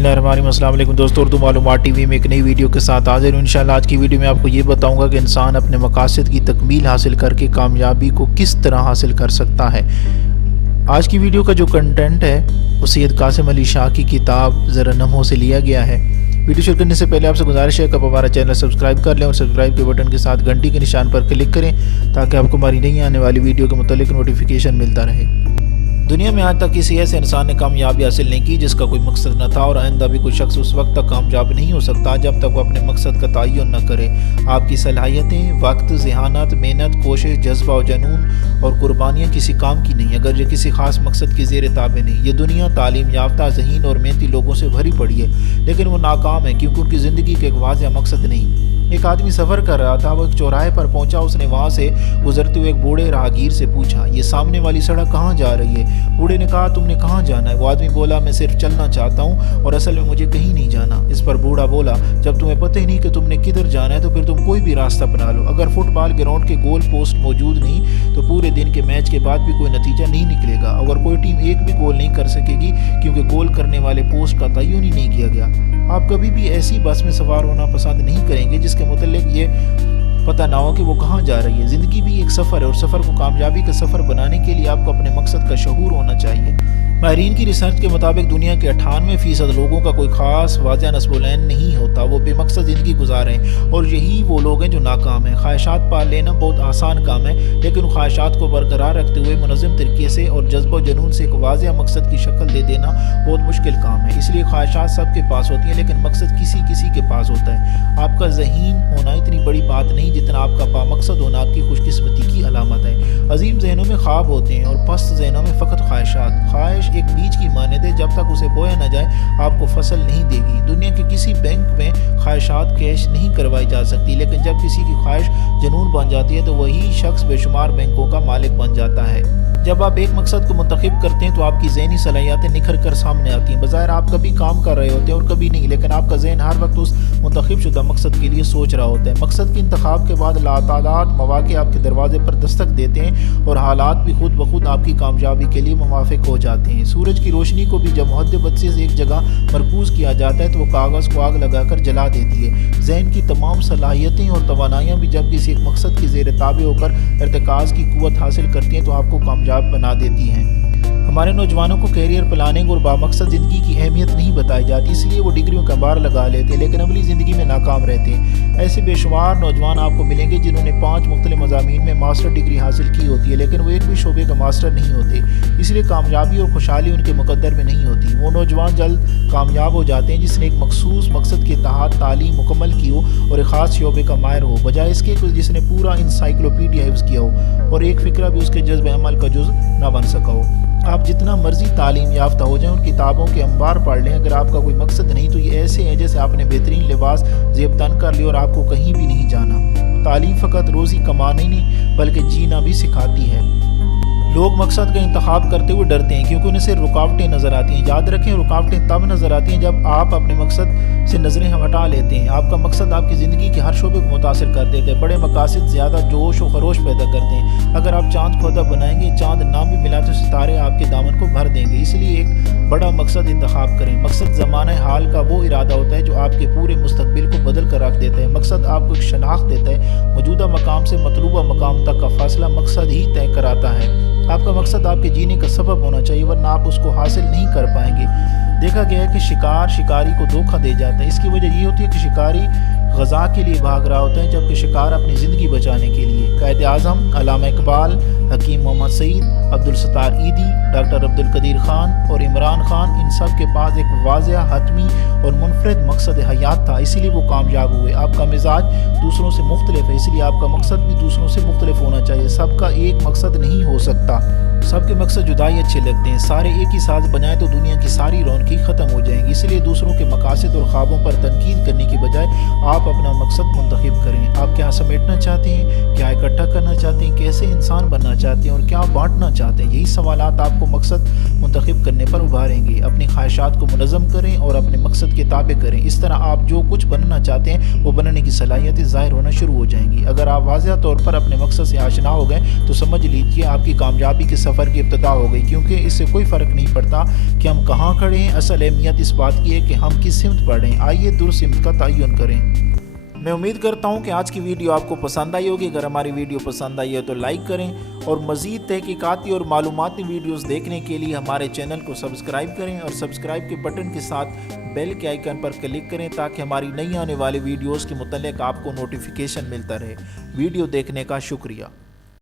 बिस्मिल्लाहिर्रहमानिर्रहीम। अस्सलाम वालेकुम दोस्तों, उर्दू मालूमात टीवी में एक नई वीडियो के साथ हाजिर हूँ। इंशाल्लाह आज की वीडियो में आपको ये बताऊंगा कि इंसान अपने मकासद की तकमील हासिल करके कामयाबी को किस तरह हासिल कर सकता है। आज की वीडियो का जो कंटेंट है वो सैयद कासिम अली शाह की किताब ज़रा नमों से लिया गया है। वीडियो शुरू करने से पहले आपसे गुजारिश है कि आप हमारा चैनल सब्सक्राइब कर लें और सब्सक्राइब के बटन के साथ घंटी के निशान पर क्लिक करें ताकि आपको हमारी नई आने वाली वीडियो के मुतालिक नोटिफिकेशन मिलता रहे। दुनिया में आज तक किसी ऐसे इंसान ने कामयाबी हासिल नहीं की जिसका कोई मकसद न था, और आइंदा भी कोई शख्स उस वक्त तक कामयाब नहीं हो सकता जब तक वो अपने मकसद का तयन न करे। आपकी सलाहियतें, वक्त, ज़हानत, मेहनत, कोशिश, जज्बा और जुनून और कुर्बानियाँ किसी काम की नहीं अगर ये किसी ख़ास मकसद की ज़ेर ताबे नहीं। ये दुनिया तालीम याफ्ता, ज़हीन और मेहनती लोगों से भरी पड़ी है, लेकिन वो नाकाम है क्योंकि उनकी ज़िंदगी का एक वाज़ेह मकसद नहीं। एक आदमी सफ़र कर रहा था, वो एक चौराहे पर पहुंचा। उसने वहां से गुजरते हुए एक बूढ़े राहगीर से पूछा, ये सामने वाली सड़क कहाँ जा रही है? बूढ़े ने कहा, तुमने कहाँ जाना है? वो आदमी बोला, मैं सिर्फ चलना चाहता हूँ और असल में मुझे कहीं नहीं जाना। इस पर बूढ़ा बोला, जब तुम्हें पता ही नहीं कि तुमने किधर जाना है तो फिर तुम कोई भी रास्ता अपना लो। अगर फुटबॉल ग्राउंड के गोल पोस्ट मौजूद नहीं तो पूरे दिन के मैच के बाद भी कोई नतीजा नहीं निकलेगा। अगर कोई टीम एक भी गोल नहीं कर सकेगी क्योंकि गोल करने वाले पोस्ट का तयन ही नहीं किया गया। आप कभी भी ऐसी बस में सवार होना पसंद नहीं करेंगे जिसके मुतालिक ये पता ना हो कि वो कहाँ जा रही है। ज़िंदगी भी एक सफ़र है और सफ़र को कामयाबी का सफ़र बनाने के लिए आपको अपने मकसद का शऊर होना चाहिए। माहिरीन की रिसर्च के मुताबिक दुनिया के 98% लोगों का कोई ख़ास वाज़ेह नस्बुलैन नहीं होता। वो बेमकसद ज़िंदगी गुजार रहे हैं और यही वो लोग हैं जो नाकाम हैं। ख्वाहिशात पाल लेना बहुत आसान काम है, लेकिन ख्वाहिशात को बरकरार रखते हुए मुनज़्ज़म तरीके से और जज्ब व जुनून से एक वाज़ेह मकसद की शक्ल दे देना बहुत मुश्किल काम है। इसलिए ख्वाहिशात सबके पास होती हैं, लेकिन मकसद किसी किसी के पास होता है। आपका ज़हीन होना इतनी बड़ी बात नहीं जितना आपका बामकसद होना आपकी खुशकिस्मती की अलामत है। अजीम ज़हनों में ख्वाब होते हैं और पस्त ज़हनों में फ़कत ख्वाहिशात। ख्वाहिश एक बीज की मानद है, जब तक उसे बोया न जाए आपको फसल नहीं देगी। दुनिया के किसी बैंक में ख्वाहिशात कैश नहीं करवाई जा सकती, लेकिन जब किसी की ख्वाहिश जुनून बन जाती है तो वही शख्स बेशुमार बैंकों का मालिक बन जाता है। जब आप एक मकसद को मुंतखब करते हैं तो आपकी ज़हनी सलाहियतें निखर कर सामने आती हैं। बज़ाहिर आप कभी काम कर रहे होते हैं और कभी नहीं, लेकिन आपका ज़हन हर वक्त उस मुंतखब शुदा मकसद के लिए सोच रहा होता है। मकसद के इंतखाब के बाद लातादाद मौक़े आपके दरवाजे पर दस्तक देते हैं और हालात भी खुद ब खुद आपकी कामयाबी के लिए मुवाफ़िक हो जाते हैं। सूरज की रोशनी को भी जब मुहद्दबत से एक जगह मरकूज़ किया जाता है तो वो कागज़ को आग लगाकर जला देती है। ज़हन की तमाम सलाहियतें और तवानाइयाँ भी जब किसी एक मकसद की ज़ेर ताबे होकर इर्तिकाज़ की क़ुव्वत हासिल करती हैं तो आपको कामयाब बना देती हैं। हमारे नौजवानों को कैरियर प्लानिंग और बामकसद ज़िंदगी की अहमियत नहीं बताई जाती, इसलिए वो डिग्रियों का बार लगा लेते हैं लेकिन अगली ज़िंदगी में नाकाम रहते हैं। ऐसे बेशुमार नौजवान आपको मिलेंगे जिन्होंने 5 मुख्तलिफ मज़ामीन में मास्टर डिग्री हासिल की होती है, लेकिन वो एक भी शोबे का मास्टर नहीं होते। इसलिए कामयाबी और खुशहाली उनके मुकद्दर में नहीं होती। वो नौजवान जल्द कामयाब हो जाते हैं जिसने एक मखसूस मकसद के तहत तालीम मुकम्मल की हो और एक ख़ास शोबे का माहिर हो, बजाय इसके जिसने पूरा इंसाइक्लोपीडिया हिफ्ज़ किया हो और एक फ़िक्रा भी उसके जज्ब अमल का जुज़ ना बन सका हो। आप जितना मर्जी तालीम याफ्ता हो जाएं और किताबों के अंबार पढ़ लें, अगर आपका कोई मकसद नहीं तो ये ऐसे हैं जैसे आपने बेहतरीन लिबास जेब तन कर लिया और आपको कहीं भी नहीं जाना। तालीम फ़कत रोज़ी कमाना ही नहीं बल्कि जीना भी सिखाती है। लोग मकसद का इंतखाब करते हुए डरते हैं क्योंकि उन्हें सिर्फ रुकावटें नज़र आती हैं। याद रखें, रुकावटें तब नज़र आती हैं जब आप अपने मकसद से नज़रें हटा लेते हैं। आपका मकसद आपकी ज़िंदगी के हर शोबे को मुतासिर कर देते हैं। बड़े मकासद ज़्यादा जोश और खरोश पैदा करते हैं। अगर आप चाँद को हदफ बनाएंगे, चाँद ना भी मिला तो सितारे आपके दामन को भर देंगे। इसलिए एक बड़ा मकसद इंतखाब करें। मकसद ज़माना हाल का वो इरादा होता है जो आपके पूरे मुस्तकबिल को बदल कर रख देता है। मकसद आपको एक शनाख्त देता है। मौजूदा मकाम से मतलूबा मकाम तक का फासला मकसद ही तय कराता है। आपका मकसद आपके जीने का सबब होना चाहिए, वरना आप उसको हासिल नहीं कर पाएंगे। देखा गया है कि शिकारी को धोखा दे जाता है। इसकी वजह ये होती है कि शिकारी ग़ज़ा के लिए भाग रहा होता है जबकि शिकार अपनी ज़िंदगी बचाने के लिए। कायद आज़म, अल्लामा इकबाल, हकीम मोहम्मद सईद, अब्दुल सत्तार ईदी, डॉक्टर अब्दुल कदीर खान और इमरान खान, इन सब के पास एक वाज़ेह, हतमी और मुनफरिद मकसद हयात था, इसीलिए वो कामयाब हुए। आपका मिजाज दूसरों से मुख्तलिफ है, इसलिए आपका मकसद भी दूसरों से मुख्तलिफ होना चाहिए। सबका एक मकसद नहीं हो सकता, सबके मकसद जुदाई अच्छे लगते हैं। सारे एक ही साथ बनाएं तो दुनिया की सारी रौनकी ख़त्म हो जाएंगी। इसलिए दूसरों के मकासद और ख्वाबों पर तनकीद करने की बजाय आप अपना मकसद मुंतखब करें। आप क्या समेटना चाहते हैं, क्या इकट्ठा करना चाहते हैं, कैसे इंसान बनना चाहते हैं और क्या बांटना चाहते हैं? यही सवालात आपको मकसद मुंतखब करने पर उभारेंगे। अपनी ख्वाहिशात को मुनज़्ज़म करें और अपने मकसद के ताबे करें। इस तरह आप जो कुछ बनना चाहते हैं वो बनने की सलाहियतें ज़ाहिर होना शुरू हो जाएंगी। अगर आप वाज़ेह तौर पर अपने मकसद से आशना हो गए तो समझ लीजिए आपकी कामयाबी के سفر کی ابتدا ہو گئی، کیونکہ اس سے کوئی فرق نہیں پڑتا کہ ہم کہاں کھڑے ہیں، اصل اہمیت اس بات کی ہے کہ ہم کس سمت بڑھ رہے ہیں۔ آئیے درست سمت کا تعین کریں۔ میں امید کرتا ہوں کہ آج کی ویڈیو آپ کو پسند آئی ہوگی۔ اگر ہماری ویڈیو پسند آئی ہے تو لائک کریں، اور مزید تحقیقاتی اور معلوماتی ویڈیوز دیکھنے کے لیے ہمارے چینل کو سبسکرائب کریں، اور سبسکرائب کے بٹن کے ساتھ بیل کے آئیکن پر کلک کریں تاکہ ہماری نئی آنے والی ویڈیوز کے متعلق آپ کو نوٹیفیکیشن ملتا رہے۔ ویڈیو دیکھنے کا شکریہ۔